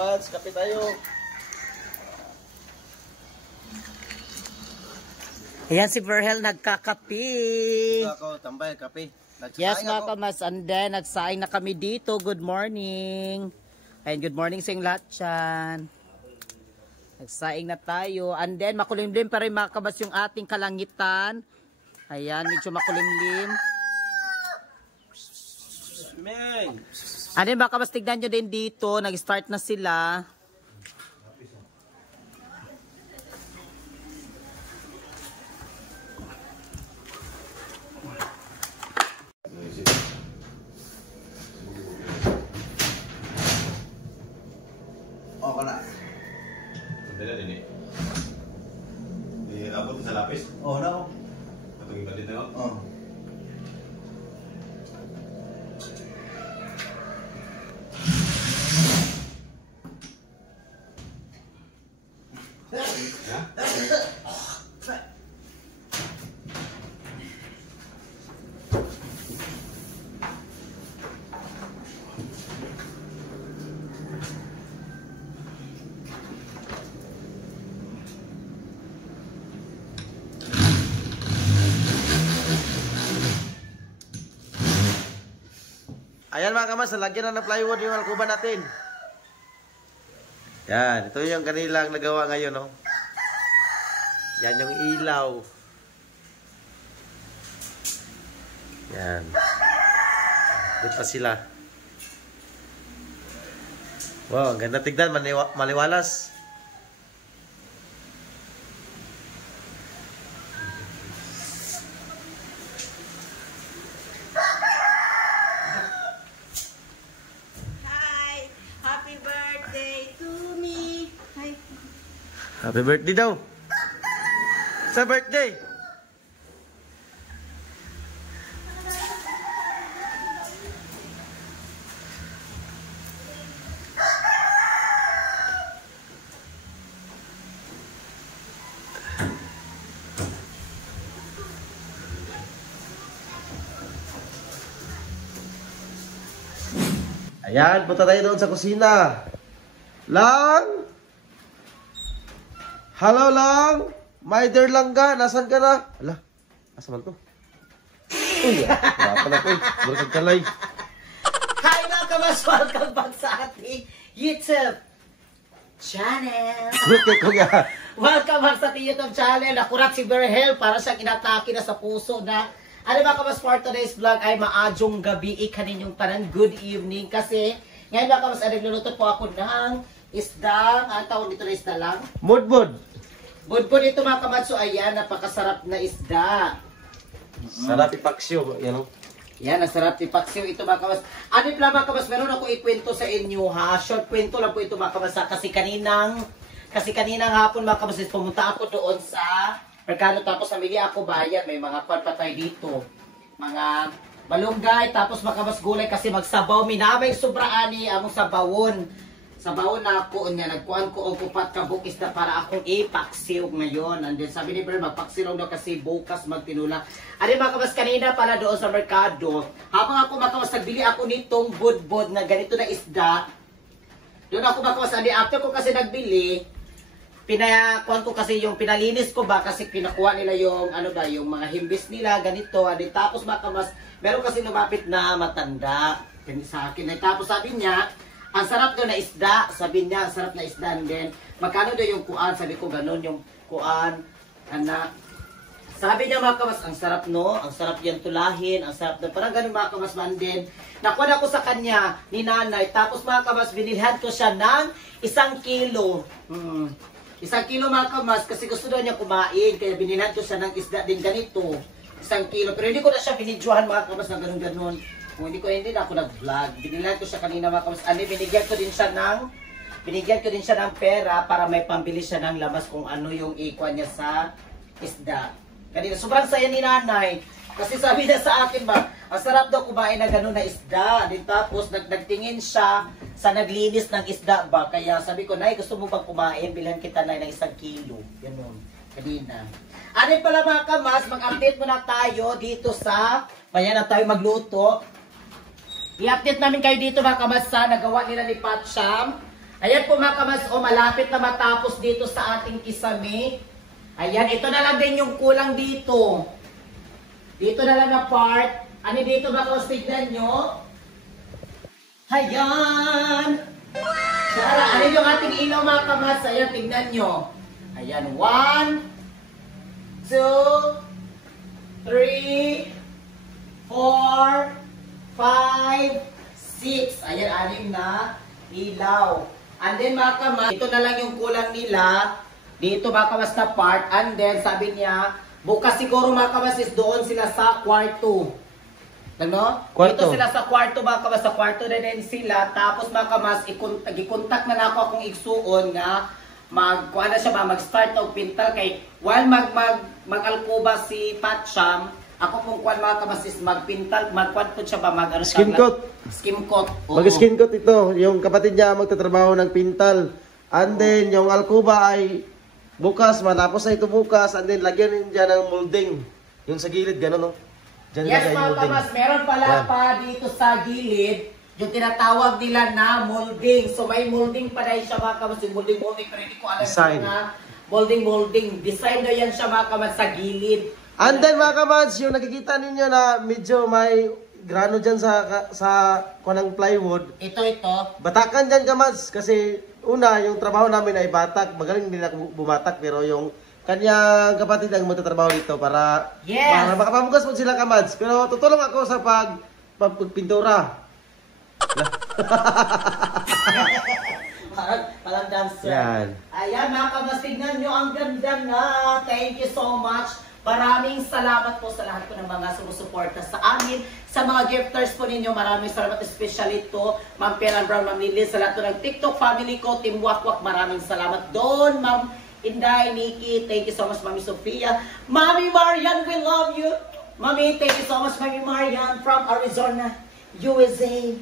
Mads, kape tayo. Ayan si Verhel nagkakape. Ako, tambay, kape. Yes mga kamas, and then nagsaing na kami dito. Good morning. And good morning sa inyong lahat dyan. Nagsaing na tayo. And then makulimlim pa rin mga kamas yung ating kalangitan. Ayan, medyo makulimlim. And then mga kamas, tignan nyo din dito. Nag-start na sila. Oo na. Sandali din eh. Abot sa lapis? Oo na ako. Patungin ba din na ako? Oo. Ayan mga kamas, lagyan na ng plywood yung alkuba natin. Yan, ito yung kanilang nagawa ngayon, no? Yan yung ilaw. Yan. Doon pa sila. Wow, ang ganda tignan, maliwalas. Happy birthday daw. Sa birthday. Ayan, punta tayo doon sa kusina. Lang! Hello lang! My dear Langga, nasan ka na? Ala, asan man to? Uy, wala pa na po eh. Bulasag kalay. Hi mga kamas! Welcome back sa ating YouTube channel! Welcome back sa ating YouTube channel. Nakurat si Verhel para siyang inatake na sa puso na ano mga kamas, for today's vlog ay maadyong gabi. Kaninyong tanan, good evening. Kasi ngayon mga kamas, ay nagluluto po ako ng isdang, ang tawag dito na isda lang? Mudmud. Budbud ito mga kamatso, ayan, napakasarap na isda. Sarap ipaksyo. Yan o. Yan, nasarap ipaksyo ito mga kamas. Ano pala mga kamas, meron ako ikwento sa inyo ha. Short kwento lang po ito mga kamas. Kasi kaninang hapon mga kamas, pumunta ako doon sa merkado. Tapos namili ako bayan. May mga patay dito. Mga malunggay. Tapos mga kamas gulay kasi magsabaw. Minamay sobraani among sabawon. Sa baon na ako niya, nagkuhan ko ang kupat ka bukis na para akong ipaksiw ngayon. And then sabi ni Bern, magpaksiw daw kasi bukas magtinula. Ano mga kamas, kanina pala doon sa merkado, habang ako mga kamas, nagbili ako nitong budbud na ganito na isda. Doon ako mga kamas, after ko kasi nagbili, pinakuhan ko kasi yung pinalinis ko ba, kasi pinakuha nila yung, ano ba, yung mga himbis nila, ganito. And then, tapos mga kamas, meron kasi lumapit na matanda sa akin. And tapos sabi niya, ang sarap doon na isda, sabi niya, ang sarap na isda. And then, magkano doon yung kuan? Sabi ko, ganun yung kuan. Anak. Sabi niya mga kamas, ang sarap no? Ang sarap yan tulahin, ang sarap doon. Parang ganun mga kamas man din. Nakuha ko sa kanya, ni nanay. Tapos mga kamas, binilhan ko siya ng 1 kilo. 1 kilo mga kamas, kasi gusto daw niya kumain. Kaya binilhan ko siya ng isda din ganito. 1 kilo. Pero hindi ko na siya binidyohan mga kamas na ganun-ganun. Kung hindi na ako nag-vlog. Binilan ko siya kanina mga kamas. Binigyan ko din siya ng pera para may pambili siya ng lamas kung ano yung ikwa niya sa isda. Kanina, sobrang saya ni nanay. Kasi sabi niya sa akin ba, ang sarap daw kumain na gano'n na isda. Din tapos nagtingin siya sa naglinis ng isda ba. Kaya sabi ko, Nay, gusto mo bang kumain? Bilhan kita na ng 1 kilo. Ganun. Kanina. Ano pala mga kamas, mag-update muna tayo dito sa, kaya na tayo magluto. I-update namin kayo dito mga kamas sa nagawa nila ni Patcham. Ayan po mga kamas, malapit na matapos dito sa ating kisame. Ayan, ito na lang din yung kulang dito. Dito na lang na part. Ano dito mga kamas, tignan nyo? Ayan! Sara, ano yung ating ilaw mga kamas? Ayan, tignan nyo. Ayan, 1, 2, 3, 4, 5, 6. Ayan, 6 na ilaw. And then mga kamas, ito na lang yung kulang nila. Dito mga kamas na part. And then sabi niya, bukas siguro mga kamas is doon sila sa kwarto. Ano? Kwarto. Dito sila sa kwarto mga kamas. Sa kwarto na din sila. Tapos mga kamas, i-contact na ako akong igsuon nga kuha na siya ba, mag-start og pintal kay while mag-alkuba si Patcham, ako pong kuan mga kamas is magpintal, magkuan po siya ba, Skin coat. Skin coat. Oo. Mag-skin coat ito. Yung kapatid niya magtatrabaho ng pintal. And then, yung alkuba ay bukas, matapos na ito bukas. And then, lagyan din dyan ng molding. Yung sa gilid, gano'n, no? Dyan Yes lagay yung mga molding. kamas, meron pala Yan. pa dito sa gilid, yung tinatawag nila na molding. So may molding pa rin siya mga kamas, yung molding, pero hindi ko alam Design. na molding. Design na yan siya mga kamas sa gilid. And then mga kamads, yung nakikita ninyo na medyo may grano dyan sa kunang plywood, Ito. batakan dyan kamads. Kasi una, yung trabaho namin ay batak. Magaling din ako bumatak, pero yung kanyang kapatid ang magtatrabaho dito para makapamugas po sila kamads. Pero tutulong ako sa pagpintura. Parang dancer. Yan. Ayan mga kamas, tignan nyo, ang ganda na. Thank you so much. Maraming salamat po sa lahat po ng mga sumusuporta sa amin. Sa mga gifters po ninyo, maraming salamat. Especially to, Ma'am Peran Brown, Ma'am Lily, sa lahat po ng TikTok family ko, Team Wakwak, maraming salamat doon. Ma'am Inday, Nikki, thank you so much, Mami Sofia. Mami Marian, we love you. Mami, thank you so much, Mami Marian from Arizona, USA.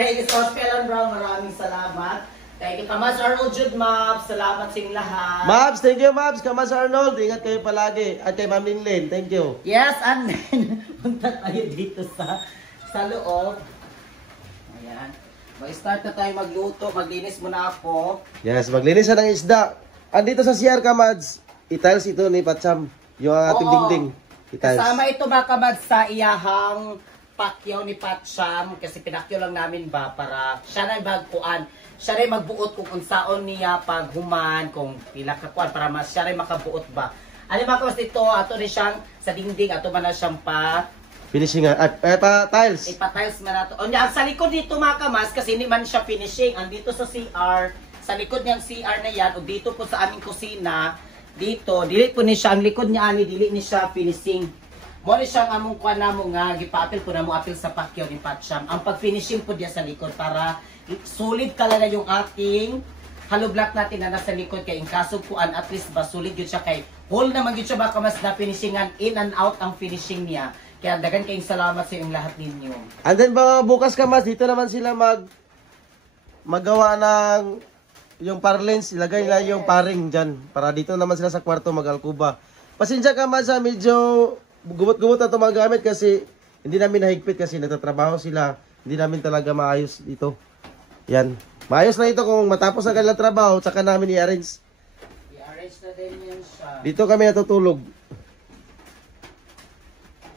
Thank you so much, Peran Brown, maraming salamat. Thank you, Kamas Arnold Jude Mabs. Salamat sa inyong lahat. Mabs, thank you Mabs. Kamas Arnold, ingat kayo palagi. At kay Ma'am Linlin, thank you. Yes, and then, punta tayo dito sa loob. Ayan. Mag-start na tayo magluto. Maglinis muna ako. Yes, maglinis na ng isda. Andito sa CR Kamads, itiles ito ni Patcham. Yung ating Oo. dingding. Itiles. Kasama ito mga kamad sa iyahang pakyaw ni Patcham. Kasi pinakyaw lang namin ba para siya na bagkuan. Siya rin magbuot kung unsaon niya paghuman, kung pila kakuan para mas siya rin makabuot ba. Ano mga kamad ito, ato rin siyang sa dingding, ato man na siyang Finishing at pa tiles. ipatiles man nato. O niya, sa likod dito mga kamas, kasi hindi man siya finishing. Andito sa CR, sa likod niyang CR na yan, o dito po sa aming kusina, dito, dili po ni siya, ang likod niya ani, dili ni siya finishing. Mo ni siya among kuan namo nga gipapil po namo apil sa pakyaw ni Patcham. Ang pag-finishing po diya sa likod para solid talaga yung ating hollow block natin na nasa likod kay in kaso kuan at least ba solid yun siya kay whole naman yun siya baka mas na finishingan in and out ang finishing niya. Kaya dagan kayong salamat sa inyong lahat ninyo. And then ba bukas Kamads, dito naman sila magawa ng yung parlens, ilagay nila yung paring dyan. Para dito naman sila sa kwarto mag-alkuba. Pasensya Kamads, medyo gumot-gumot na ito magamit kasi hindi namin nahigpit kasi nagtatrabaho sila. Hindi namin talaga maayos dito. Yan. Maayos na ito kung matapos ang kanilang trabaho, tsaka namin i-arrange. I-arrange na din yan siya. Dito kami natutulog.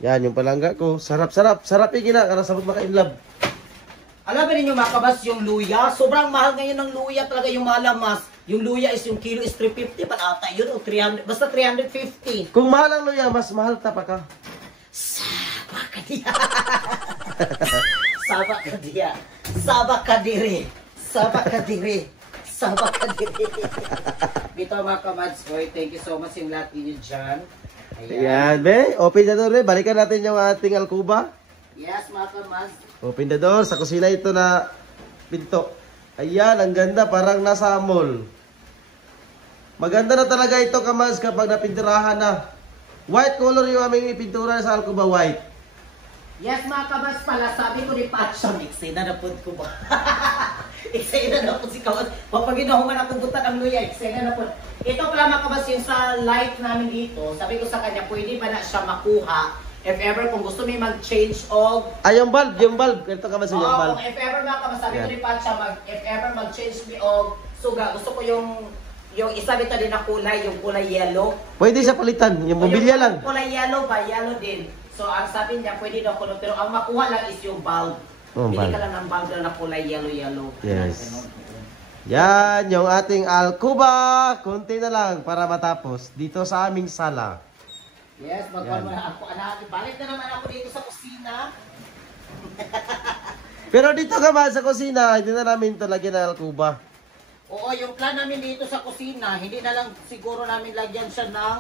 Yan, yung palangga ko. Sarap-sarap. Sarap ikina, karang sabot maka-inlove. Alam ba ninyo mga kabas, yung luya, sobrang mahal ngayon ng luya talaga yung malamas. Yung luya is yung kilo is 350 pa ata yun o 300, basta 350. Kung mahal ang luya, mas mahal tapa ka. Sabak ka diya. Sabak ka diya. Sabak ka diri. Sabak ka diri. Sabak ka diri. Dito mga kamads, boy, thank you so much yung lahat ninyo dyan. Ayan, be. Open the door, be. Balikan natin yung ating alkuba. Yes, mga kamads. Open the door. Sa kusina ito na pinto. Ayan, ang ganda. Parang nasa mall. Maganda na talaga ito, Kamads, kapag napinturahan na. White color yung aming ipintura sa alkuba, white. Yes, mga kabas pala, sabi ko ni Patcham, eksena na po ko ba? Eksena na po si Kabas. Kapag ginahuman ako butan ang luya, eksena na po. Ito pala mga kabas, yung sa light namin dito, sabi ko sa kanya, pwede ba na siya makuha if ever kung gusto mo mag-change og Yung bulb. Ito ka yung Oo, bulb. kung if ever mga kamasabi ko Yeah. ni Pacha, if ever mag-change me og suga, gusto ko yung isa bita din na kulay, yung kulay yellow. Pwede siya palitan, yung mobilya lang. Kulay yellow ba? Yellow din. So, ang sabi niya, pwede daw kuno, pero ang makuha lang is yung bulb. Oh, Bili bulb. ka lang ng bulb na kulay yellow. Yes. Ganun. Yan, yung ating alcuba. Kunti na lang para matapos dito sa aming sala. Yes, magkuhan mo na ako. Anak, balik na naman ako dito sa kusina. Pero dito ka sa kusina, hindi na namin ito lagyan ng alcuba. Oo, yung plan namin dito sa kusina, hindi na lang siguro namin lagyan siya ng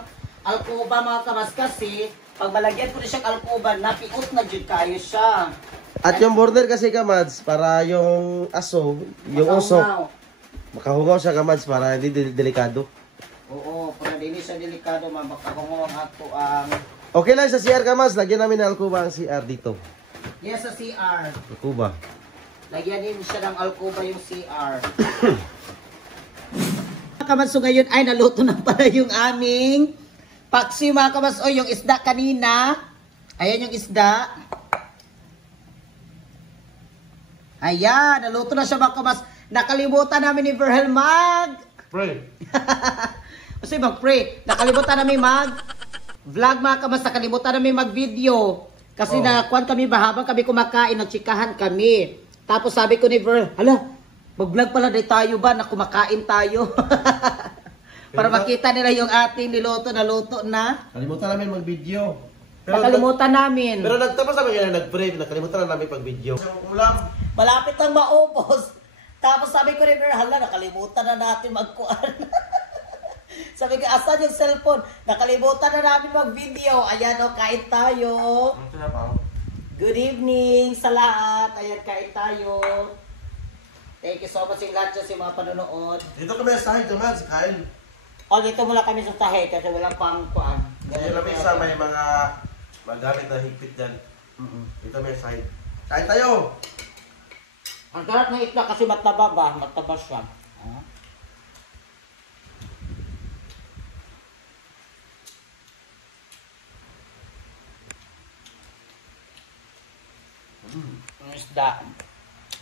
alcoba mga kamas kasi pag malagyan ko na siya ng alcoba, napiot na dyan kayo siya. At yung border kasi kamads, para yung aso, yung usok, makahungaw siya kamads para hindi delikado. Oo, para hindi siya delikado, makahungaw ang ato ang... Okay lang sa CR kamads, lagyan namin ng alcuba ang CR dito. Yes, sa CR. Alcuba. Lagyan din siya ng alcoba yung CR. Mga kamas, so ngayon ay naluto na pala yung aming paksi mga kamas. O yung isda kanina. Ayan yung isda. Ayan, naluto na siya mga kamas. Nakalimutan namin ni Verhel Pray. kasi mag-pray. Nakalimutan namin vlog mga kamas. Nakalimutan namin mag-video. Kasi nakuan kami ba habang kami kumakain, nagchikahan kami. Tapos sabi ko ni Verhel, hala, mag-vlog pala day tayo ba na kumakain tayo? Para makita nila yung ating niluto na luto na. Kalimutan namin mag-video. Nakalimutan namin. Pero nagtapos namin yan, nag-pray, nakalimutan na namin pag-video. Ulam. Malapit ang maubos. Tapos sabi ko ni Verhel, hala, nakalimutan na natin magkuan. Sabi ko, asan yung cellphone? Nakalimutan na namin mag-video. Ayan o, kain tayo. Good evening sa lahat. Ayan, kain tayo. Thank you so much yung lahat sa mga panonood. Dito kami sa sahig naman, sa kain. O, dito muna kami sa tahe kasi walang pang-kuan. Dito kami sa may mga magamit na higpit dyan. Dito may sahig. Kain tayo! Ang sarap ng isda kasi mataba ba? Mataba siya. Ah. Ang isda.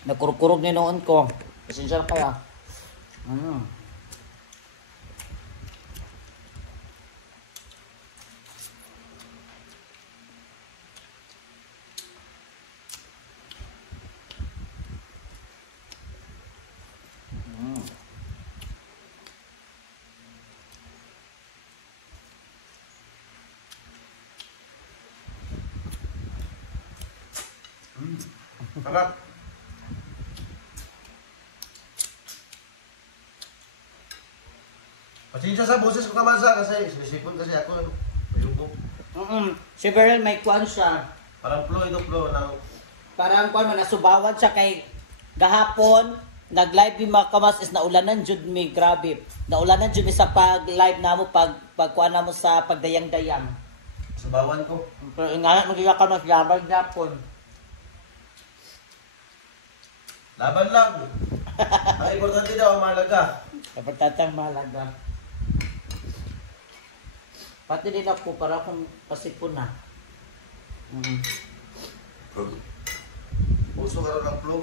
Nagkurkurog ni noon ko. Pasensya na kaya. Sarap! Pasensya sa boses ko kamasa kasi sinisipon kasi ako. Mayubo. Si Verhel may kuan siya. Parang flow ito flow ng... Parang kuan man nasubawan siya kay gahapon nag-live ni mga kamas is naulanan jud mi grabe. Naulanan jud mi sa pag-live namo pagkuan namo sa pagdayang-dayang. Sabawan ko. Pero nga magiya ka mas yabag gapon. Laban lang. Ang importante daw ang malaga. Kapatatang mahalaga. Pati din ako para akong pasipon na. Puso ka rin ng flow.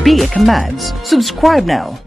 Be a Commands. Subscribe now.